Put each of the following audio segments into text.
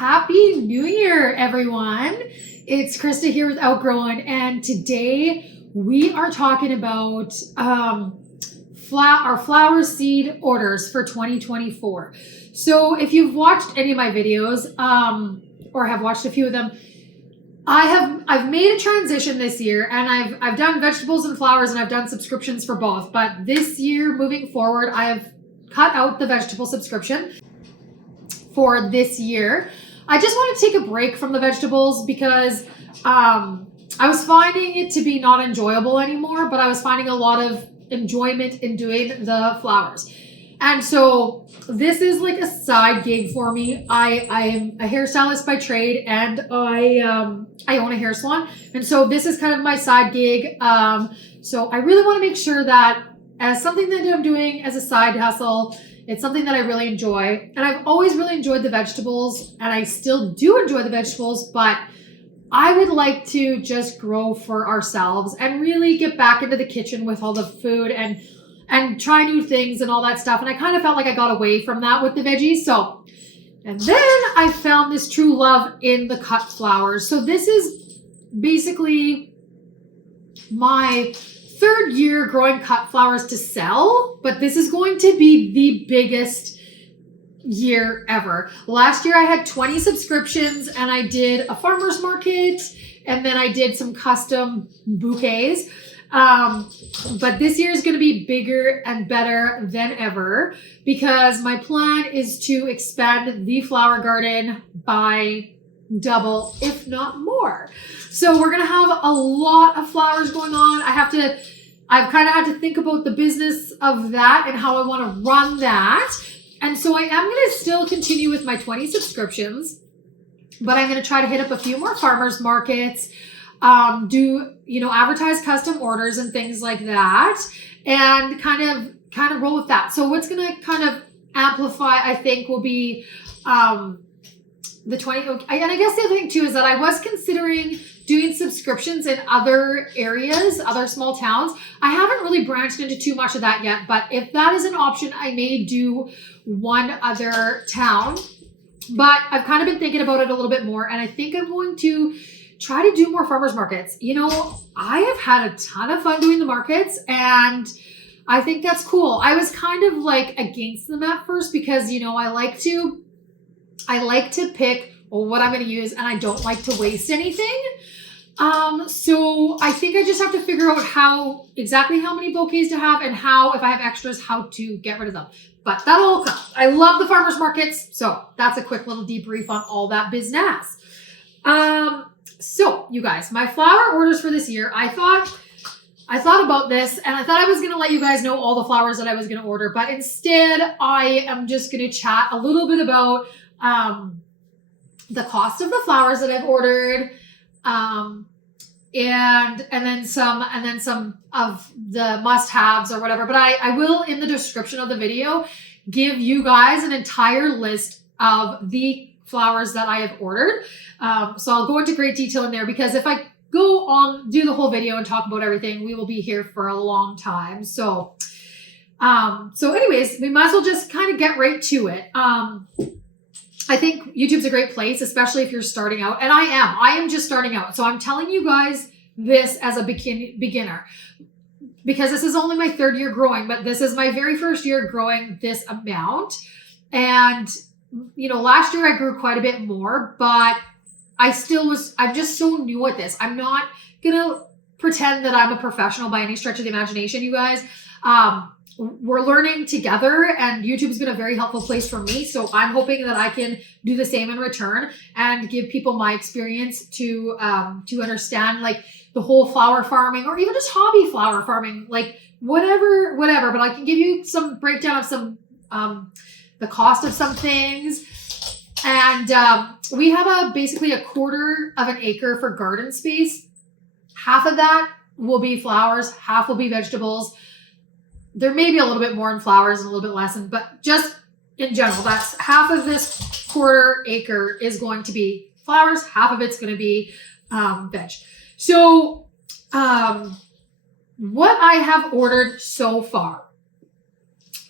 Happy New Year, everyone. It's Krista here with Outgrown, and today we are talking about our flower seed orders for 2024. So if you've watched any of my videos or have watched a few of them, I've made a transition this year, and I've done vegetables and flowers, and I've done subscriptions for both. But this year, moving forward, I have cut out the vegetable subscription for this year. I just want to take a break from the vegetables because I was finding it to be not enjoyable anymore, but I was finding a lot of enjoyment in doing the flowers. And so this is like a side gig for me. I am a hairstylist by trade, and I own a hair salon. And so this is kind of my side gig. So I really want to make sure that as something that I'm doing as a side hustle, it's something that I really enjoy. And I've always really enjoyed the vegetables, and I still do enjoy the vegetables, but I would like to just grow for ourselves and really get back into the kitchen with all the food and try new things and all that stuff. And I kind of felt like I got away from that with the veggies. So, and then I found this true love in the cut flowers. So this is basically my third year growing cut flowers to sell, but this is going to be the biggest year ever. Last year I had 20 subscriptions, and I did a farmer's market, and then I did some custom bouquets. But this year is going to be bigger and better than ever because my plan is to expand the flower garden by double, if not more. So we're going to have a lot of flowers going on. I've kind of had to think about the business of that and how I want to run that. And so I am going to still continue with my 20 subscriptions, but I'm going to try to hit up a few more farmers markets, advertise custom orders and things like that, and kind of roll with that. So what's going to kind of amplify, I think, will be the 20. And I guess the other thing too is that I was considering doing subscriptions in other areas, other small towns. I haven't really branched into too much of that yet, but if that is an option, I may do one other town. But I've kind of been thinking about it a little bit more, and I think I'm going to try to do more farmers markets. You know, I have had a ton of fun doing the markets, and I think that's cool. I was kind of like against them at first because, you know, I like to pick what I'm going to use, and I don't like to waste anything. So I think I just have to figure out exactly how many bouquets to have, and how, if I have extras, how to get rid of them. But that'll all come. I love the farmers markets. So that's a quick little debrief on all that business. So you guys, my flower orders for this year, I thought about this, and I thought I was going to let you guys know all the flowers that I was going to order, but instead I am just going to chat a little bit about, the cost of the flowers that I've ordered, and then some of the must-haves or whatever. But I will, in the description of the video, give you guys an entire list of the flowers that I have ordered. So I'll go into great detail in there, because if I go on, do the whole video and talk about everything, we will be here for a long time. So anyways, we might as well just kind of get right to it. I think YouTube's a great place, especially if you're starting out. And I am just starting out. So I'm telling you guys this as a beginner, because this is only my third year growing, but this is my very first year growing this amount. And, you know, last year I grew quite a bit more, but I'm just so new at this. I'm not going to pretend that I'm a professional by any stretch of the imagination, you guys. We're learning together, and YouTube's been a very helpful place for me. So I'm hoping that I can do the same in return and give people my experience to understand like the whole flower farming, or even just hobby flower farming, like whatever. But I can give you some breakdown of some, the cost of some things. And we have basically a quarter of an acre for garden space. Half of that will be flowers, half will be vegetables. There may be a little bit more in flowers and a little bit less but just in general, that's half of this quarter acre is going to be flowers, half of it's going to be veg. So what I have ordered so far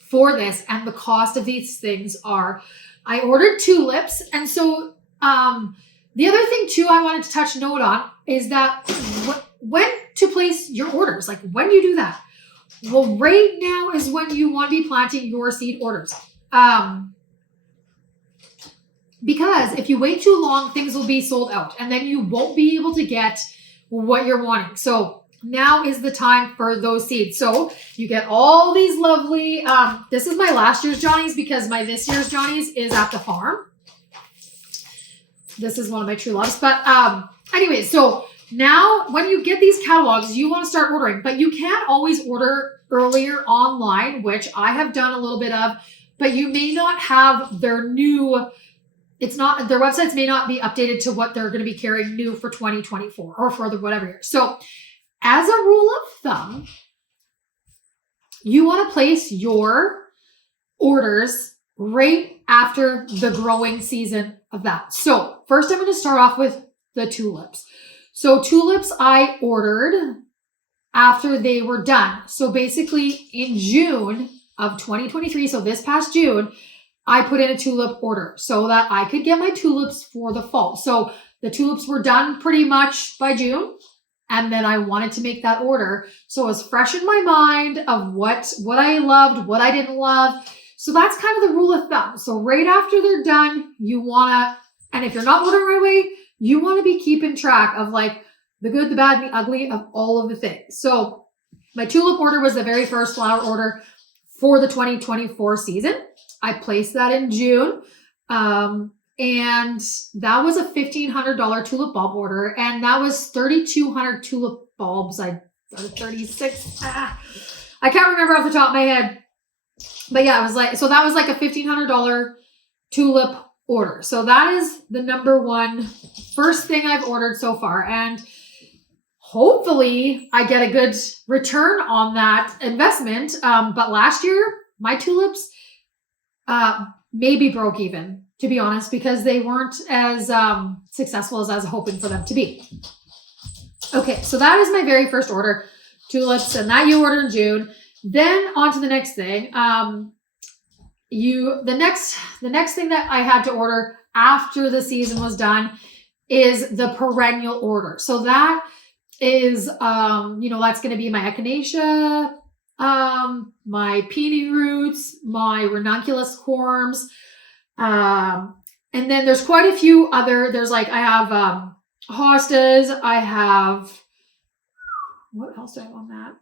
for this and the cost of these things are, I ordered tulips. And so The other thing too I wanted to touch note on is that when to place your orders, like when do you do that? Well, right now is when you want to be planting your seed orders. Because if you wait too long, things will be sold out and then you won't be able to get what you're wanting. So now is the time for those seeds. So you get all these lovely, this is my last year's Johnnies because my this year's Johnnies is at the farm. This is one of my true loves. But anyways, so now when you get these catalogs, you want to start ordering, but you can't always order earlier online, which I have done a little bit of, but you may not have their new, their websites may not be updated to what they're going to be carrying new for 2024 or for the whatever year. So as a rule of thumb, you want to place your orders right after the growing season of that. So first I'm going to start off with the tulips. So tulips I ordered after they were done. So basically in June of 2023, so this past June, I put in a tulip order so that I could get my tulips for the fall. So the tulips were done pretty much by June. And then I wanted to make that order. So it was fresh in my mind of what I loved, what I didn't love. So that's kind of the rule of thumb. So right after they're done, you want to, and if you're not ordering right away, you want to be keeping track of like the good, the bad, and the ugly of all of the things. So my tulip order was the very first flower order for the 2024 season. I placed that in June. And that was a $1,500 tulip bulb order. And that was 3,200 tulip bulbs. 36. I can't remember off the top of my head. But yeah, it was like, so that was like a $1,500 tulip order. So that is the number one first thing I've ordered so far. And hopefully I get a good return on that investment. But last year, my tulips maybe broke even, to be honest, because they weren't as successful as I was hoping for them to be. Okay, so that is my very first order, tulips, and that you ordered in June. Then on to the next thing. The next thing that I had to order after the season was done is the perennial order. So that is, that's going to be my echinacea, my peony roots, my ranunculus corms, and then there's quite a few other, there's like, I have, hostas, I have, what else do I have on that?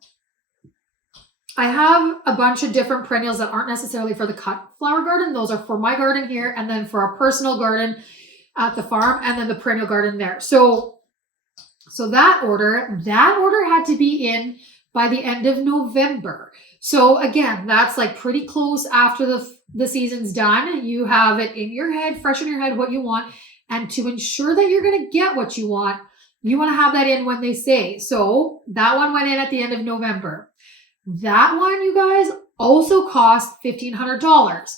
I have a bunch of different perennials that aren't necessarily for the cut flower garden. Those are for my garden here, and then for our personal garden at the farm, and then the perennial garden there. So that order had to be in by the end of November. So again, that's like pretty close after the season's done. You have it in your head, fresh in your head, what you want. And to ensure that you're going to get what you want to have that in when they say. So that one went in at the end of November. That one, you guys, also cost $1,500.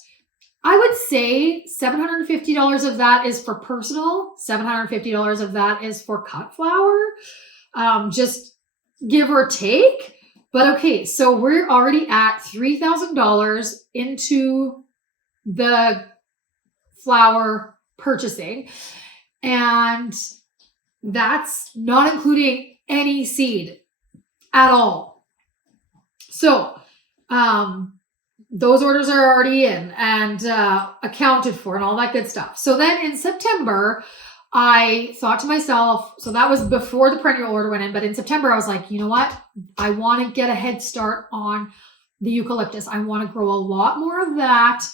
I would say $750 of that is for personal. $750 of that is for cut flower. Just give or take. But okay, so we're already at $3,000 into the flower purchasing. And that's not including any seed at all. So, those orders are already in and accounted for and all that good stuff. So then in September, I thought to myself, so that was before the perennial order went in, but in September, I was like, you know what? I want to get a head start on the eucalyptus. I want to grow a lot more of that.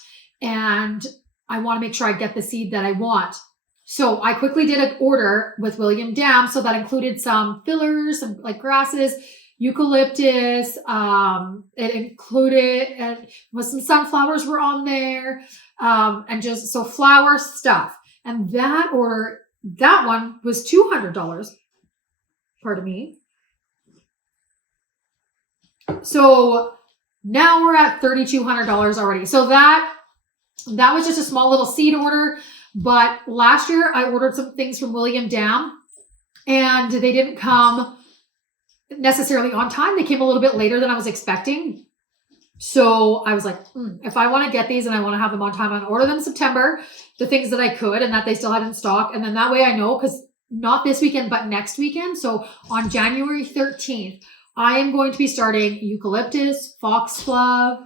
And I want to make sure I get the seed that I want. So I quickly did an order with William Dam. So that included some fillers, some like grasses, eucalyptus, it included was some sunflowers were on there, and just so flower stuff. And that order, that one was $200. Pardon me. So now we're at $3,200 already. So that was just a small little seed order. But last year I ordered some things from William Dam and they didn't come necessarily on time. They came a little bit later than I was expecting. So I was like, if I want to get these and I want to have them on time, I'll order them in September, the things that I could and that they still had in stock. And then that way I know, because not this weekend, but next weekend. So on January 13th, I am going to be starting eucalyptus, foxglove,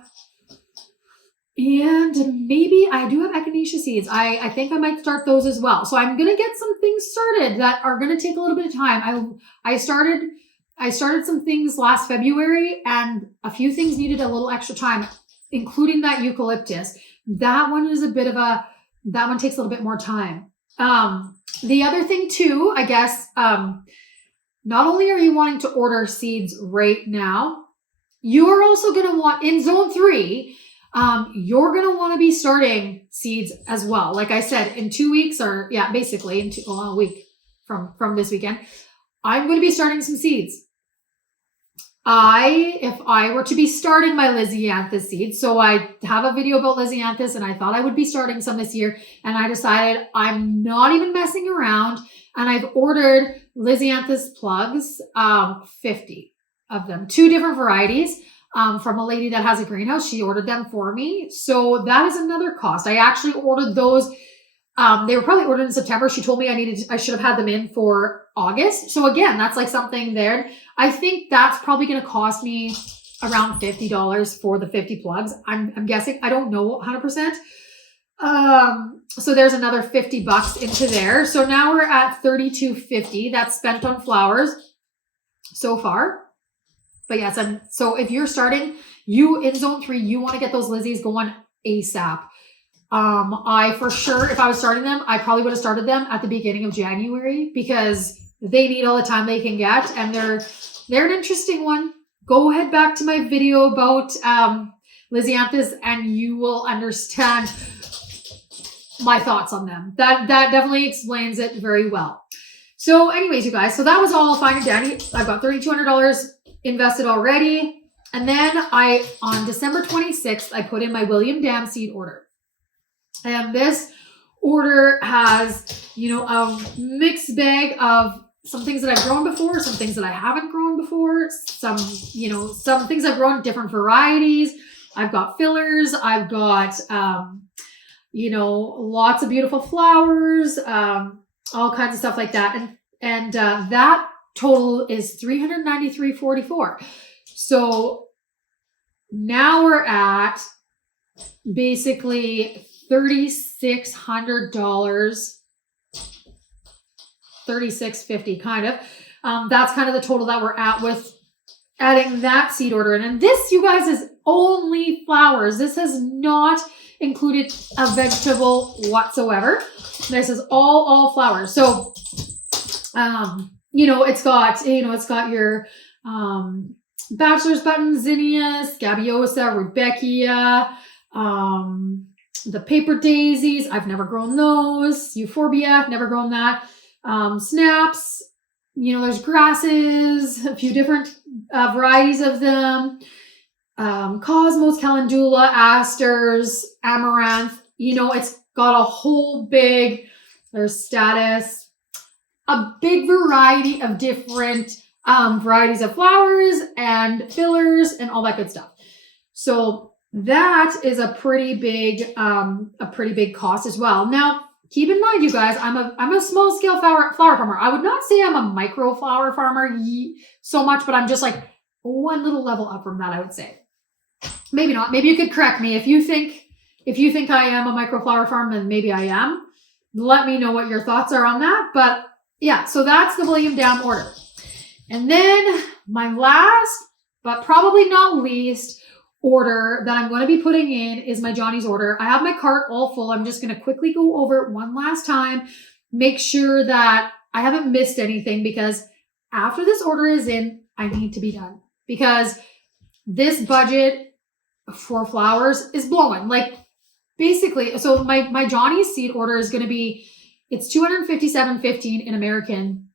and maybe I do have echinacea seeds. I think I might start those as well. So I'm going to get some things started that are going to take a little bit of time. I started some things last February, and a few things needed a little extra time, including that eucalyptus. That one takes a little bit more time. The other thing too, I guess, not only are you wanting to order seeds right now, you're also going to want, in zone 3, you're going to want to be starting seeds as well. Like I said, in 2 weeks, or basically in a week from this weekend, I'm going to be starting some seeds. If I were to be starting my Lizzy Anthes seeds, so I have a video about Lizzy Anthes and I thought I would be starting some this year, and I decided I'm not even messing around, and I've ordered Lizzy Anthes plugs, 50 of them, 2 different varieties, from a lady that has a greenhouse. She ordered them for me. So that is another cost. I actually ordered those. They were probably ordered in September. She told me I should have had them in for August. So again, that's like something there. I think that's probably going to cost me around $50 for the 50 plugs. I'm guessing. I don't know 100%. So there's another $50 into there. So now we're at $32.50. That's spent on flowers so far. But yes, so if you're starting, you in zone 3, you want to get those Lizzies going ASAP. I for sure, if I was starting them, I probably would have started them at the beginning of January, because they need all the time they can get, and they're an interesting one. Go head back to my video about Lizzy Anthes and you will understand my thoughts on them. That definitely explains it very well. So anyways, you guys, so that was all fine and dandy. I've got $3,200 invested already. And then on December 26th, I put in my William Dam seed order. And this order has, a mixed bag of some things that I've grown before, some things that I haven't grown before, some things I've grown, different varieties. I've got fillers. I've got, lots of beautiful flowers, all kinds of stuff like that. And that total is $393.44. So now we're at basically $3,600, $3,650 kind of. That's kind of the total that we're at with adding that seed order in. And this, you guys, is only flowers. This has not included a vegetable whatsoever. This is all flowers. So, it's got your bachelor's button, zinnias, scabiosa, rudbeckia, the paper daisies. I've never grown those. Euphorbia, never grown that. Snaps, there's grasses, a few different varieties of them. Cosmos, calendula, asters, amaranth. It's got a whole big, there's status, a big variety of different varieties of flowers and fillers and all that good stuff. So that is a pretty big cost as well. Now, keep in mind, you guys, I'm a small scale flower farmer. I would not say I'm a micro flower farmer so much, but I'm just like one little level up from that, I would say. Maybe not. Maybe you could correct me if you think I am a micro flower farm, then maybe I am. Let me know what your thoughts are on that. But yeah, so that's the William Dam order. And then my last, but probably not least, order that I'm going to be putting in is my Johnny's order. I have my cart all full. I'm just going to quickly go over it one last time, make sure that I haven't missed anything, because after this order is in, I need to be done, because this budget for flowers is blowing. Like, basically, so my Johnny's seed order is going to be, it's $257.15 in American.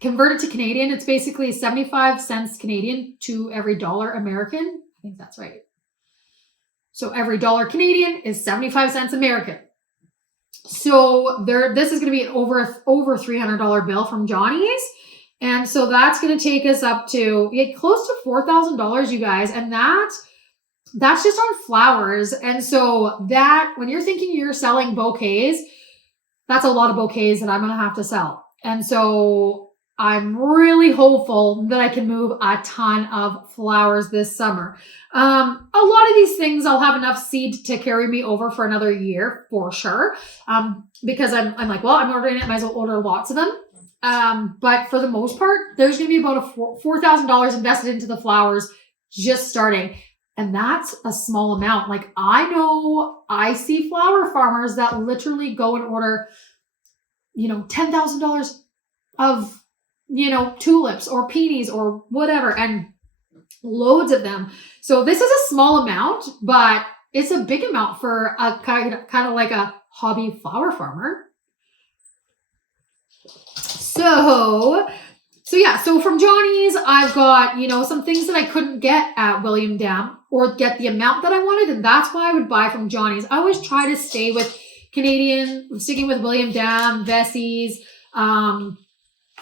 Converted to Canadian, it's basically 75 cents Canadian to every dollar American. I think that's right. So every dollar Canadian is 75 cents American. So this is going to be an over $300 bill from Johnny's. And so that's going to take us up to close to $4,000, you guys. And that that's just on flowers. And so that when you're thinking you're selling bouquets, that's a lot of bouquets that I'm going to have to sell. And so I'm really hopeful that I can move a ton of flowers this summer. A lot of these things I'll have enough seed to carry me over for another year for sure. Because I'm like, well, I'm ordering it, I might as well order lots of them. But for the most part, there's going to be about a $4,000 invested into the flowers just starting. And that's a small amount. Like I know I see flower farmers that literally go and order, $10,000 of, tulips or peonies or whatever, and loads of them. So this is a small amount, but it's a big amount for a kind of like a hobby flower farmer. So from Johnny's, I've got, some things that I couldn't get at William Dam or get the amount that I wanted. And that's why I would buy from Johnny's. I always try to stay with sticking with William Dam, Vessie's,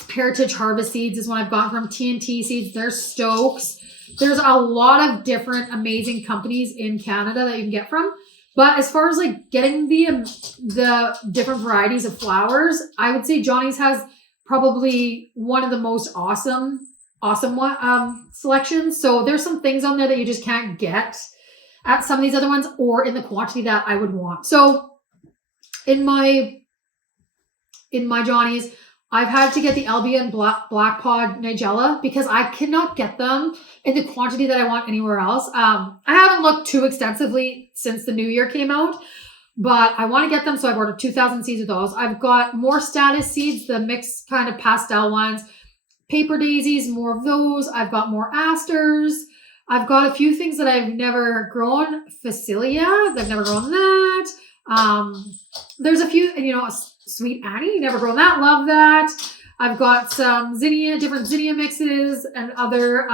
Heritage Harvest Seeds is one I've got from TNT Seeds. There's Stokes. There's a lot of different amazing companies in Canada that you can get from. But as far as like getting the different varieties of flowers, I would say Johnny's has probably one of the most awesome selections. So there's some things on there that you just can't get at some of these other ones or in the quantity that I would want. So in my Johnny's, I've had to get the Albion Black Pod Nigella because I cannot get them in the quantity that I want anywhere else. I haven't looked too extensively since the new year came out, but I want to get them. So I've ordered 2,000 seeds of those. I've got more status seeds, the mixed kind of pastel ones, paper daisies, more of those. I've got more asters. I've got a few things that I've never grown. Phacelia, I've never grown that. There's a few, Sweet Annie, never grown that, love that. I've got some different zinnia mixes and other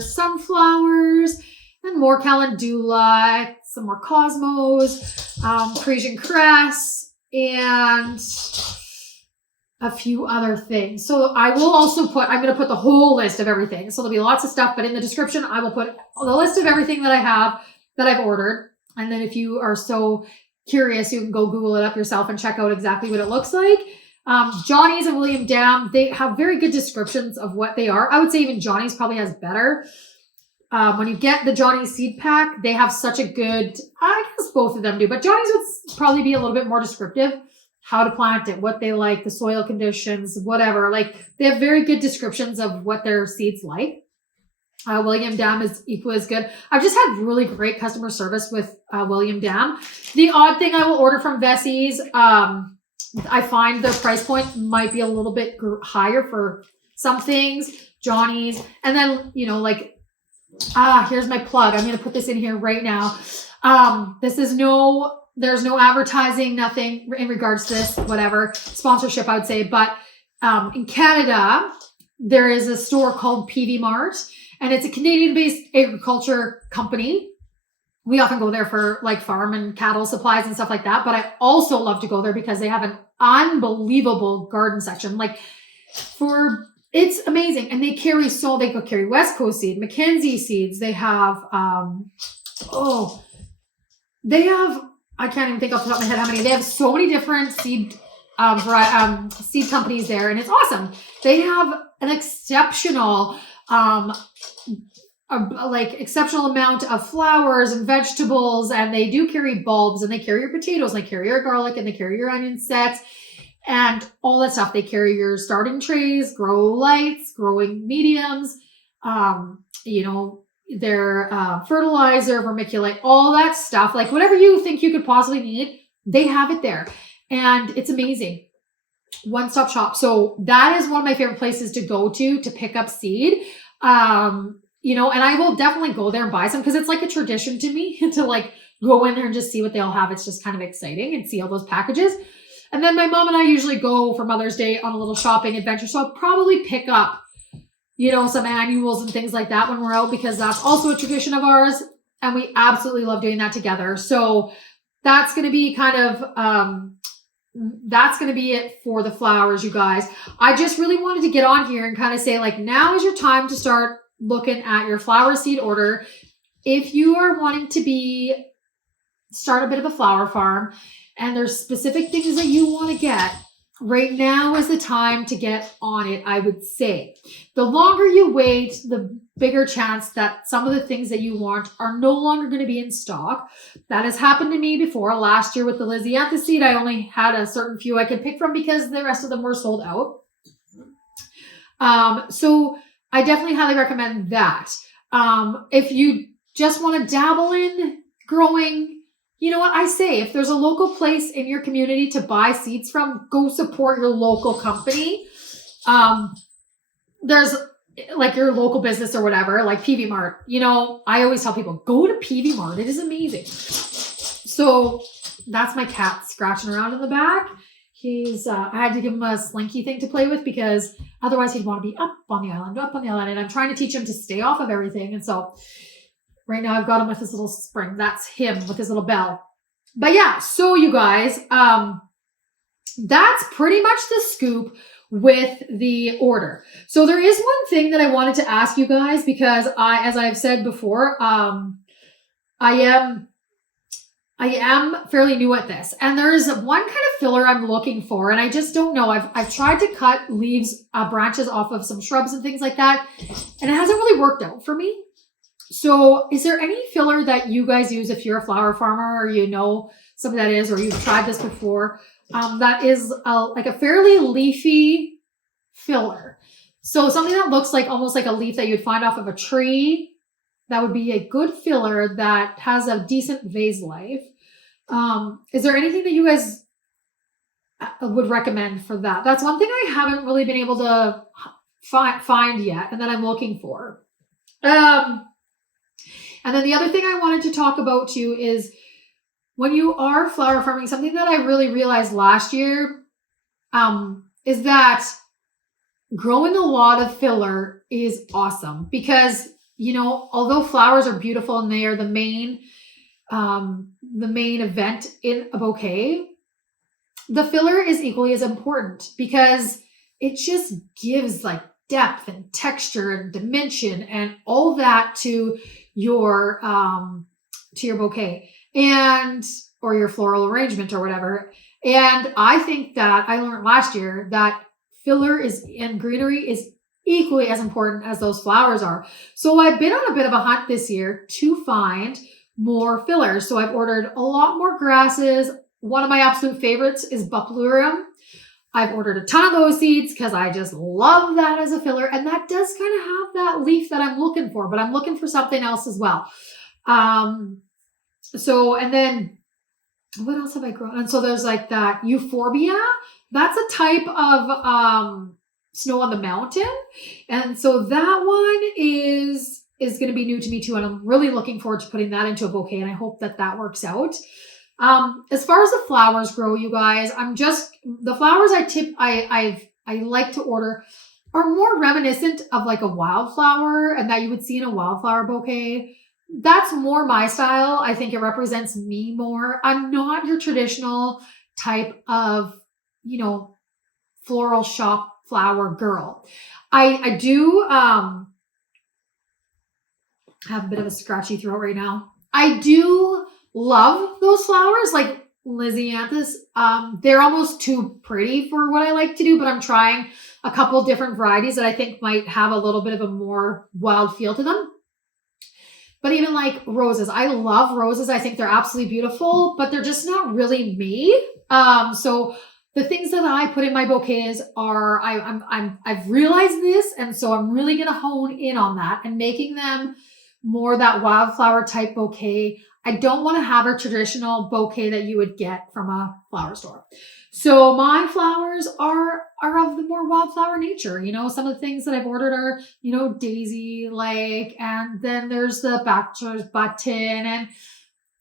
sunflowers and more calendula, some more cosmos, Parisian cress, and a few other things. So I will also I'm going to put the whole list of everything. So there'll be lots of stuff, but in the description, I will put the list of everything that I have that I've ordered. And then if you are so curious, you can go Google it up yourself and check out exactly what it looks like. Johnny's and William Dam, they have very good descriptions of what they are. I would say even Johnny's probably has better. When you get the Johnny's seed pack, they have such a good, I guess both of them do, but Johnny's would probably be a little bit more descriptive, how to plant it, what they like, the soil conditions, whatever. Like they have very good descriptions of what their seeds like. William Dam is equally as good. I've just had really great customer service with William Dam. The odd thing I will order from Vessie's, I find their price point might be a little bit higher for some things. Johnny's, and then here's my plug. I'm going to put this in here right now. There's no advertising, nothing in regards to this, whatever sponsorship I would say. But in Canada, there is a store called PV Mart. And it's a Canadian-based agriculture company. We often go there for like farm and cattle supplies and stuff like that. But I also love to go there because they have an unbelievable garden section. It's amazing. And they carry West Coast seed, Mackenzie seeds. They have, I can't even think off the top of my head how many. They have so many different seed companies there. And it's awesome. They have an exceptional exceptional amount of flowers and vegetables, and they do carry bulbs, and they carry your potatoes, and they carry your garlic, and they carry your onion sets and all that stuff. They carry your starting trays, grow lights, growing mediums, their fertilizer, vermiculite, all that stuff. Like whatever you think you could possibly need, they have it there. And it's amazing. One-stop shop. So that is one of my favorite places to go to pick up seed. And I will definitely go there and buy some because it's like a tradition to me to like go in there and just see what they all have. It's just kind of exciting and see all those packages. And then my mom and I usually go for Mother's Day on a little shopping adventure. So I'll probably pick up, some annuals and things like that when we're out because that's also a tradition of ours. And we absolutely love doing that together. So that's going to be that's going to be it for the flowers, you guys. I just really wanted to get on here and kind of say, like, now is your time to start looking at your flower seed order. if you are wanting to start a bit of a flower farm and there's specific things that you want to get, right now is the time to get on it, I would say. The longer you wait, the bigger chance that some of the things that you want are no longer going to be in stock. That has happened to me before. Last year with the Lizzy Anthes seed, I only had a certain few I could pick from because the rest of them were sold out. So I definitely highly recommend that. If you just want to dabble in growing, you know what I say, if there's a local place in your community to buy seeds from, go support your local company. There's like your local business or whatever, like PV Mart. You know, I always tell people, go to PV Mart. It is amazing. So that's my cat scratching around in the back. I had to give him a slinky thing to play with because otherwise he'd want to be up on the island. And I'm trying to teach him to stay off of everything. And so right now I've got him with his little spring. That's him with his little bell. But yeah, so you guys, that's pretty much the scoop with the order. So there is one thing that I wanted to ask you guys because as I've said before, I am fairly new at this, and there's one kind of filler I'm looking for, and I just don't know. I've tried to cut leaves, branches off of some shrubs and things like that, and it hasn't really worked out for me. So is there any filler that you guys use if you're a flower farmer or you know something that is, or you've tried this before, that is like a fairly leafy filler? So something that looks like almost like a leaf that you'd find off of a tree, that would be a good filler that has a decent vase life. Is there anything that you guys would recommend for that? That's one thing I haven't really been able to find yet and that I'm looking for. And then the other thing I wanted to talk about too is when you are flower farming, something that I really realized last year is that growing a lot of filler is awesome because, you know, although flowers are beautiful and they are the main event in a bouquet, the filler is equally as important because it just gives like depth and texture and dimension and all that to your bouquet or your floral arrangement or whatever. And I think that I learned last year that filler and greenery is equally as important as those flowers are. So I've been on a bit of a hunt this year to find more fillers. So I've ordered a lot more grasses. One of my absolute favorites is Bupleurum. I've ordered a ton of those seeds because I just love that as a filler. And that does kind of have that leaf that I'm looking for, but I'm looking for something else as well. And then what else have I grown? And so there's like that Euphorbia. That's a type of snow on the mountain. And so that one is going to be new to me too. And I'm really looking forward to putting that into a bouquet. And I hope that works out. As far as the flowers grow, you guys, the flowers I like to order are more reminiscent of like a wildflower and that you would see in a wildflower bouquet. That's more my style. I think it represents me more. I'm not your traditional type of, you know, floral shop flower girl. I do have a bit of a scratchy throat right now. I do love those flowers like Lizzy Anthes. They're almost too pretty for what I like to do, but I'm trying a couple different varieties that I think might have a little bit of a more wild feel to them. But even like roses, I love roses. I think they're absolutely beautiful, but they're just not really me. So the things that I put in my bouquets are, I've realized this, and so I'm really going to hone in on that and making them more that wildflower type bouquet. I don't want to have a traditional bouquet that you would get from a flower store. So my flowers are of the more wildflower nature. You know, some of the things that I've ordered are, you know, daisy like, and then there's the bachelor's button and,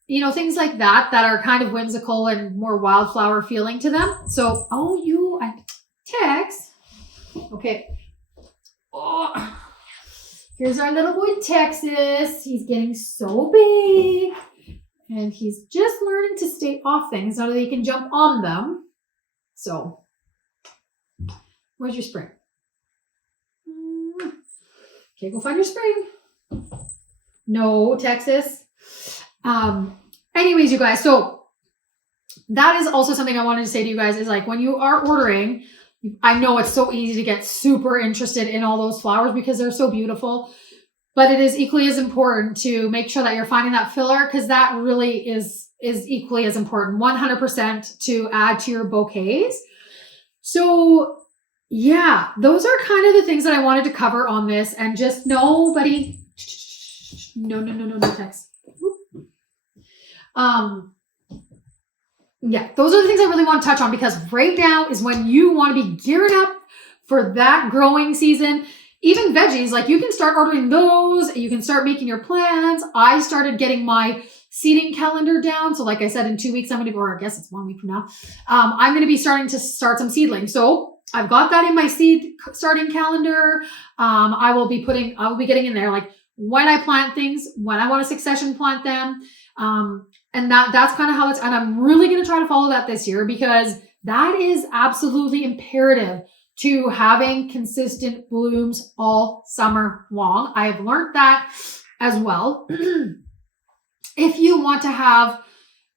you know, things like that are kind of whimsical and more wildflower feeling to them. So, Tex. Okay. Oh, here's our little boy, Texas. He's getting so big. And he's just learning to stay off things so that he can jump on them. So, where's your spring? Okay, go find your spring. No, Texas. Anyways, you guys, so that is also something I wanted to say to you guys is like when you are ordering, I know it's so easy to get super interested in all those flowers because they're so beautiful, but it is equally as important to make sure that you're finding that filler because that really is equally as important, 100% to add to your bouquets. So yeah, those are kind of the things that I wanted to cover on this, and just nobody, no text. Yeah, those are the things I really want to touch on because right now is when you want to be gearing up for that growing season. Even veggies, like you can start ordering those. You can start making your plans. I started getting my seeding calendar down. So like I said, in 2 weeks, I'm going to, or I guess it's 1 week from now, I'm going to be starting to start some seedlings. So I've got that in my seed starting calendar. I will be getting in there like when I plant things, when I want to succession plant them. And that's kind of how and I'm really going to try to follow that this year because that is absolutely imperative to having consistent blooms all summer long. I have learned that as well. If you want to have,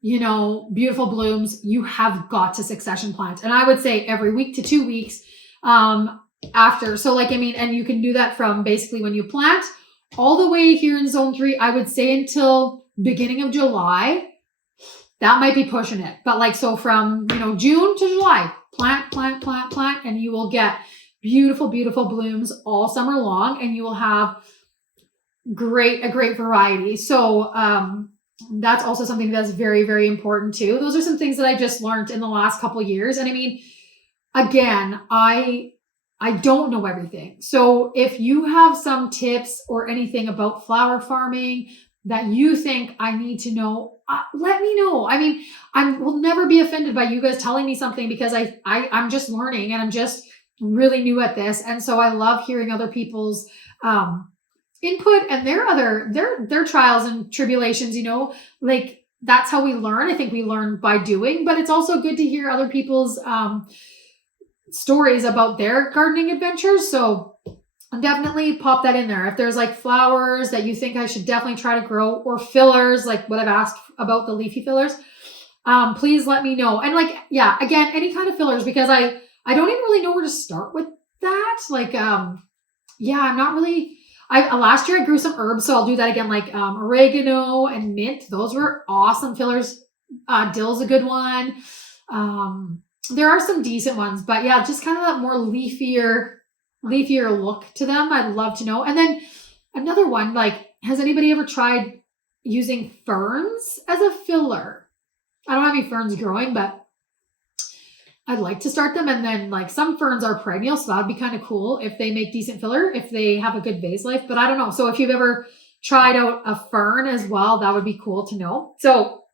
beautiful blooms, you have got to succession plant. And I would say every week to 2 weeks, after. So and you can do that from basically when you plant all the way here in zone 3, I would say until beginning of July. That might be pushing it. But so from, June to July, plant, and you will get beautiful, beautiful blooms all summer long, and you will have a great variety. So, that's also something that's very, very important too. Those are some things that I just learned in the last couple of years. And again, I don't know everything. So if you have some tips or anything about flower farming that you think I need to know, let me know. I will never be offended by you guys telling me something because I'm just learning and I'm just really new at this. And so I love hearing other people's input and their trials and tribulations, that's how we learn. I think we learn by doing, but it's also good to hear other people's stories about their gardening adventures. So definitely pop that in there. If there's flowers that you think I should definitely try to grow or fillers, like what I've asked about the leafy fillers, please let me know. And again, any kind of fillers, because I don't even really know where to start with that. I'm not really, last year I grew some herbs, so I'll do that again, oregano and mint. Those were awesome fillers. Dill's a good one. There are some decent ones, but yeah, just kind of that more leafier look to them. I'd love to know. And then another one, has anybody ever tried using ferns as a filler? I don't have any ferns growing, but I'd like to start them. And then some ferns are perennial, so that'd be kind of cool if they make decent filler, if they have a good vase life, but I don't know. So if you've ever tried out a fern as well, that would be cool to know. So,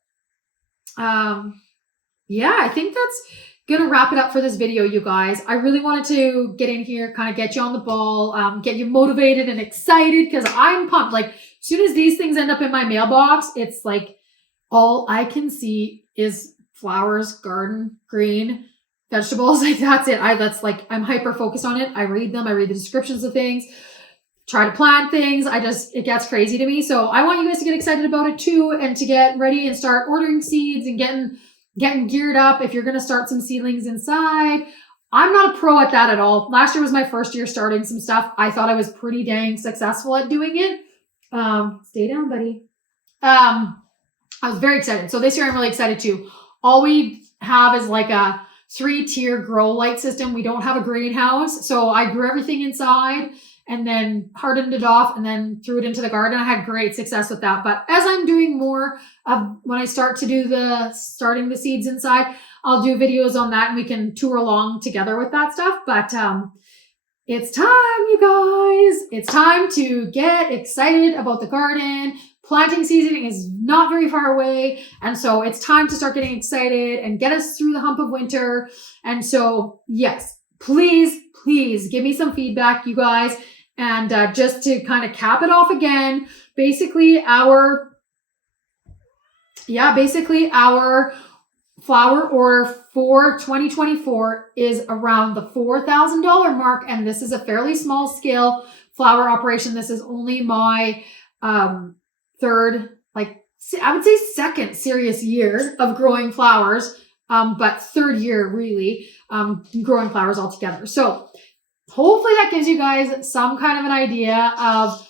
I think that's gonna wrap it up for this video, you guys. I really wanted to get in here, kind of get you on the ball, get you motivated and excited because I'm pumped. As soon as these things end up in my mailbox, it's all I can see is flowers, garden, green, vegetables. That's it. I'm hyper focused on it. I read them. I read the descriptions of things, try to plant things. It gets crazy to me. So I want you guys to get excited about it too and to get ready and start ordering seeds and getting geared up. If you're going to start some seedlings inside, I'm not a pro at that at all. Last year was my first year starting some stuff. I thought I was pretty dang successful at doing it. Stay down, buddy. I was very excited. So this year I'm really excited too. All we have is a 3-tier grow light system. We don't have a greenhouse. So I grew everything inside and then hardened it off and then threw it into the garden. I had great success with that. But as I'm doing more of when I start to do starting the seeds inside, I'll do videos on that and we can tour along together with that stuff. But it's time, you guys. It's time to get excited about the garden. Planting season is not very far away. And so it's time to start getting excited and get us through the hump of winter. And so, yes, please give me some feedback, you guys. And just to kind of cap it off again, basically our flower order for 2024 is around the $4,000 mark. And this is a fairly small scale flower operation. This is only my third, like I would say second serious year of growing flowers, but third year really growing flowers altogether. So hopefully that gives you guys some kind of an idea of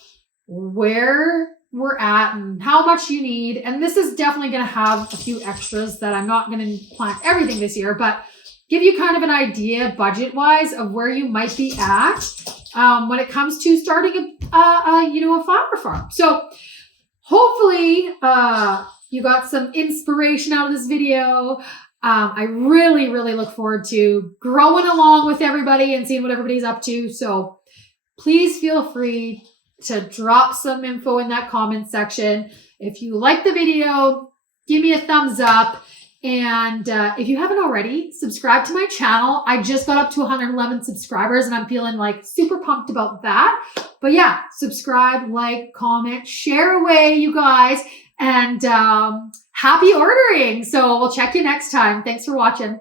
where we're at and how much you need. And this is definitely going to have a few extras that I'm not going to plant everything this year, but give you kind of an idea budget-wise of where you might be at when it comes to starting a flower farm. So hopefully you got some inspiration out of this video. I really, really look forward to growing along with everybody and seeing what everybody's up to. So please feel free to drop some info in that comment section. If you like the video, give me a thumbs up. And if you haven't already, subscribe to my channel. I just got up to 111 subscribers and I'm feeling like super pumped about that. But yeah, subscribe, like, comment, share away, you guys. And happy ordering. So we'll check you next time. Thanks for watching.